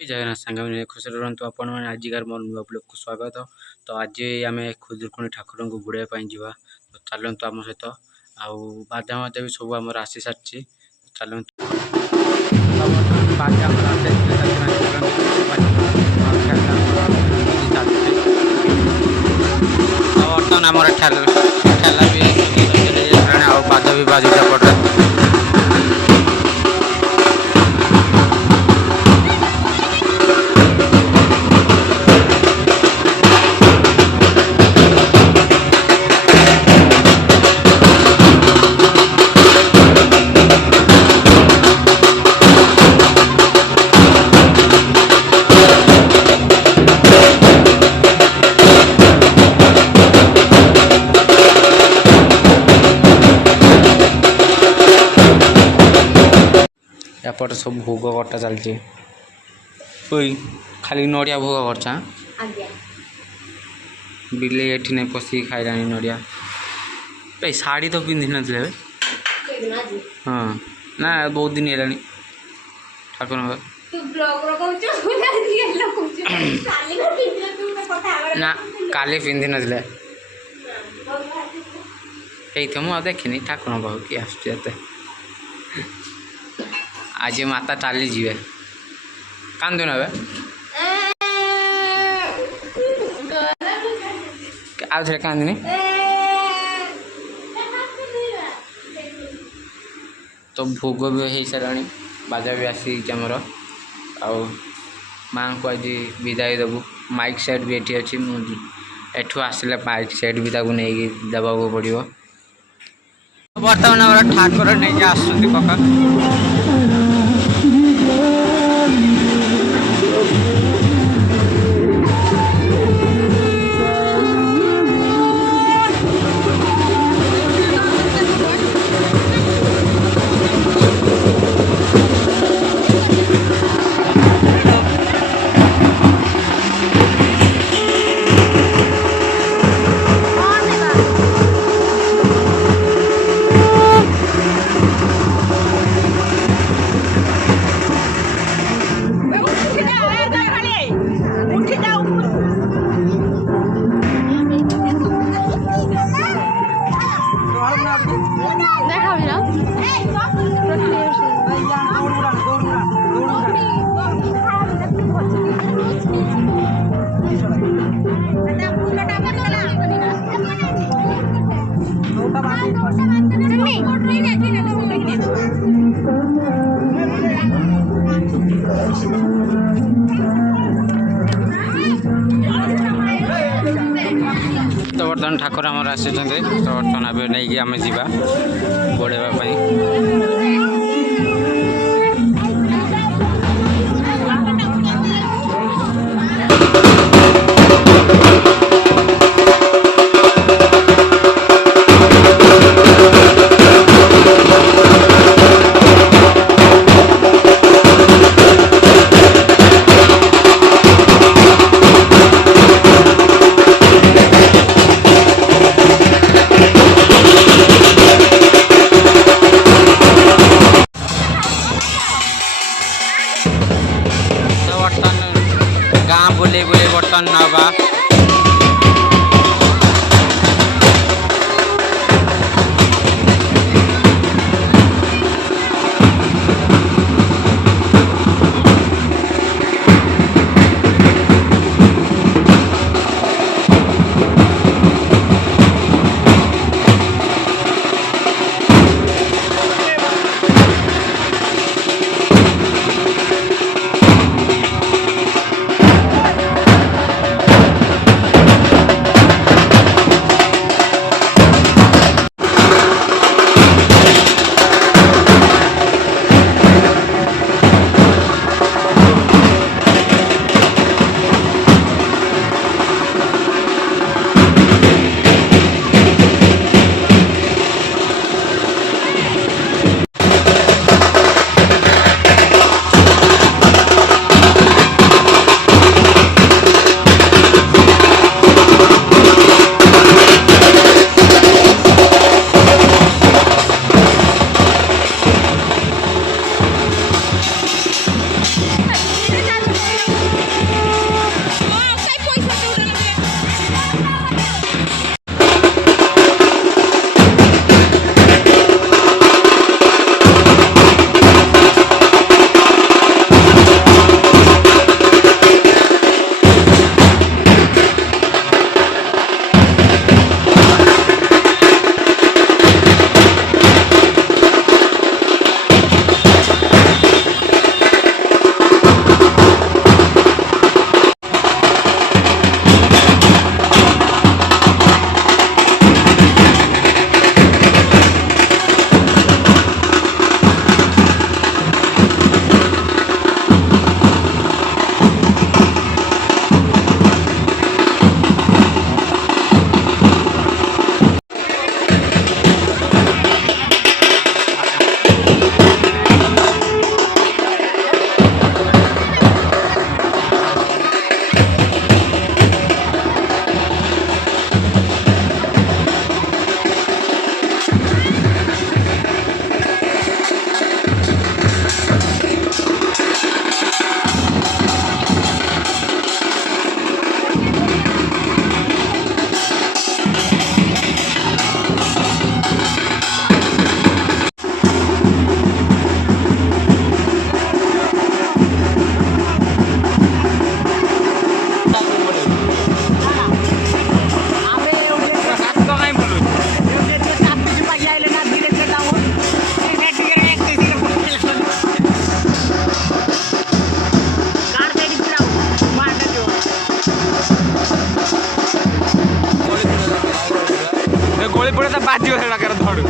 जगन्नाथ सांग खुशी रुहतु आपण मैंने आजिकार मोर नुआ ब्लॉग को स्वागत। तो आज आम खुदुरकुणी ठाकुर को बुड़ाई जावा तो चलतु आम सहित आउ बाजा बाजा भी सब आम आसी सारी चलतु बर्तमान आम ठेला भी बाजा भी बाजुचा पड़े एपटे सब भोग कटा चलती खाली नड़िया भोग करछा बिले ये नहीं पशि खाइला नड़िया भाई शाढ़ी तो पिंधि ना हाँ ना बहुत दिन है ठाकुर ना काली पिंधि ना मुझे देखनी ठाकुर पाखु किए आसते आज माता चाली जीवे कांदु ना आउे कांदनी तो भोग भी हो सारा बाजा भी आसी आमर माँ को आज विदाय देवु माइक सेट भी ये अच्छी एठू आसला माइक सेट भी नहीं देवाक पड़ो बर्तमान आम ठाकुर नहीं आसुँच पक्का तो बर्तमान ठाकुर आमर आसी तो बर्तमान नहीं आम जा बढ़ावाई गाँ बुले बुले बर्तन नवा बाजी सेटा कर धड़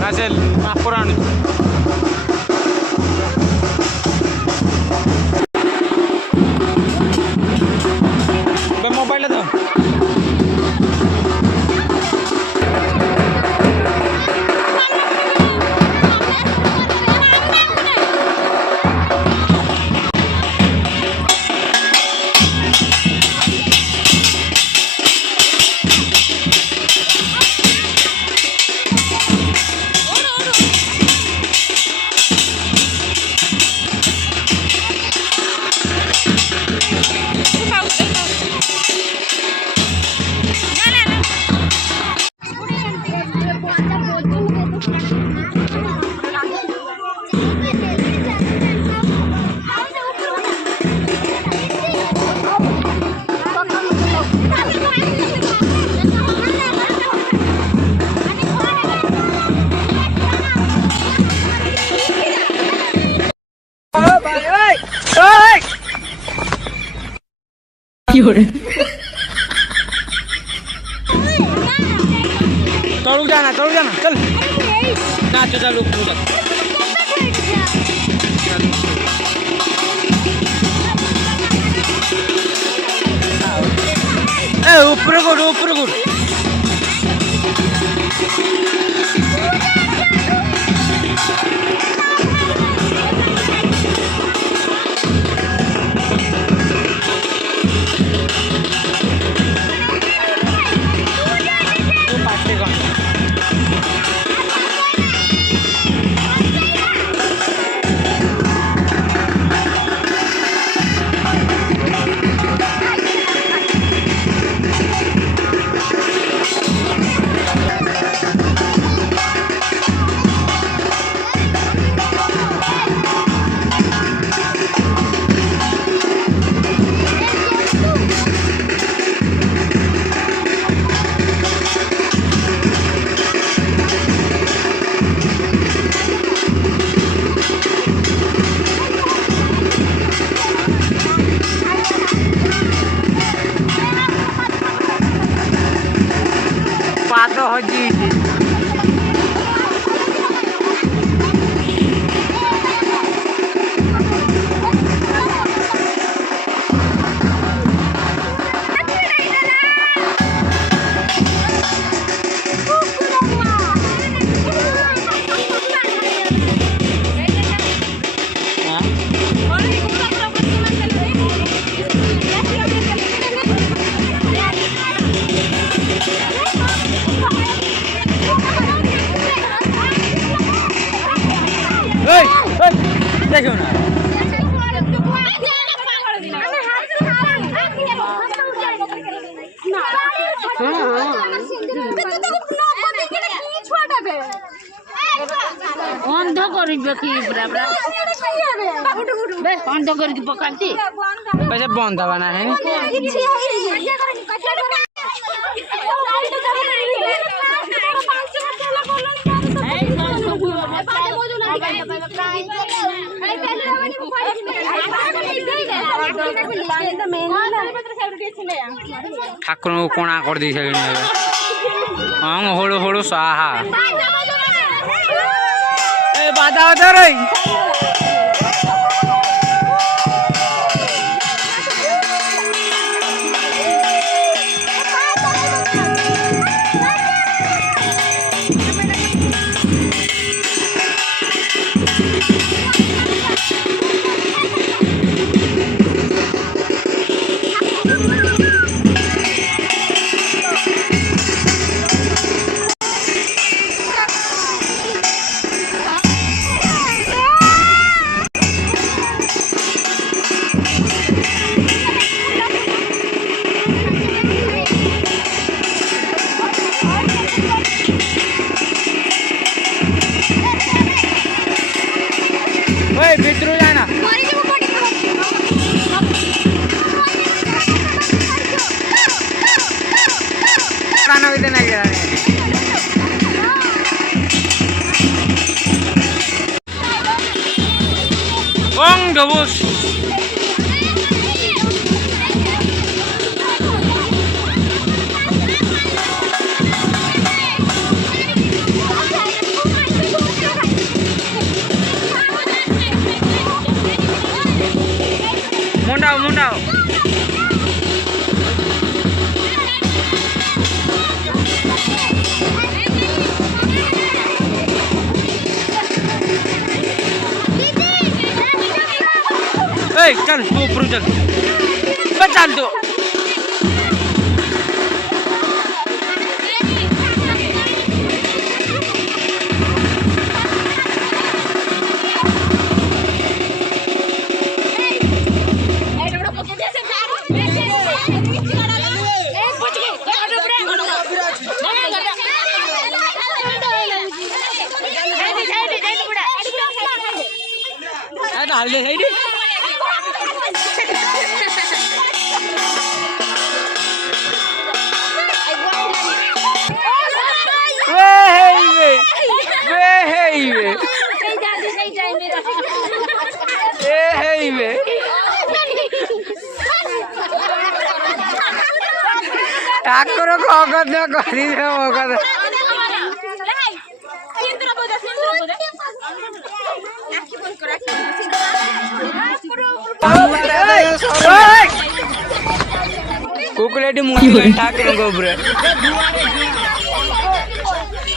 ना से मापर आनु मोबाइल दो तलू जाना चल ना चल ऊपर गुड़ पाद हजी देखो ना अंध कर अंध कर पकाती वैसे बंद हवा है ठाकुर को कोणा कर दी हड़ू हड़ू स्वाहा बाधा होता रही भितर जाना खाना भी देना गया मुंडाओ चल तू ऊपर चल चल तू हाल दे ठाकुर कगद कर कुकुलेटी मुझे ठाकुर गोबर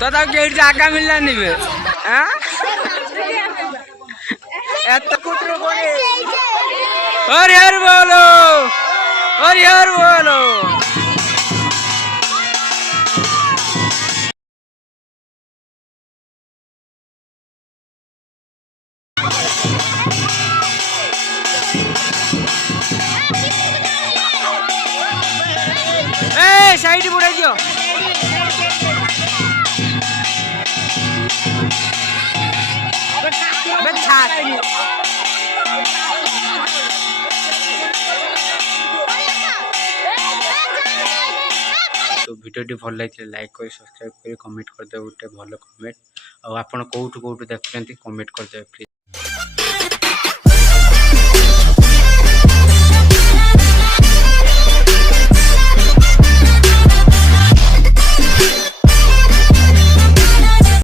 तो जागा मिलना नहीं हर बोलो हर बोलो साइड बुढ़ा दियो तो भिडियोटी भल लगे लाइक कर सब्सक्राइब कर कमेंट करदे गोटे भल कमेंट आपड़ कौटू देखते कमेंट करदे प्लीज।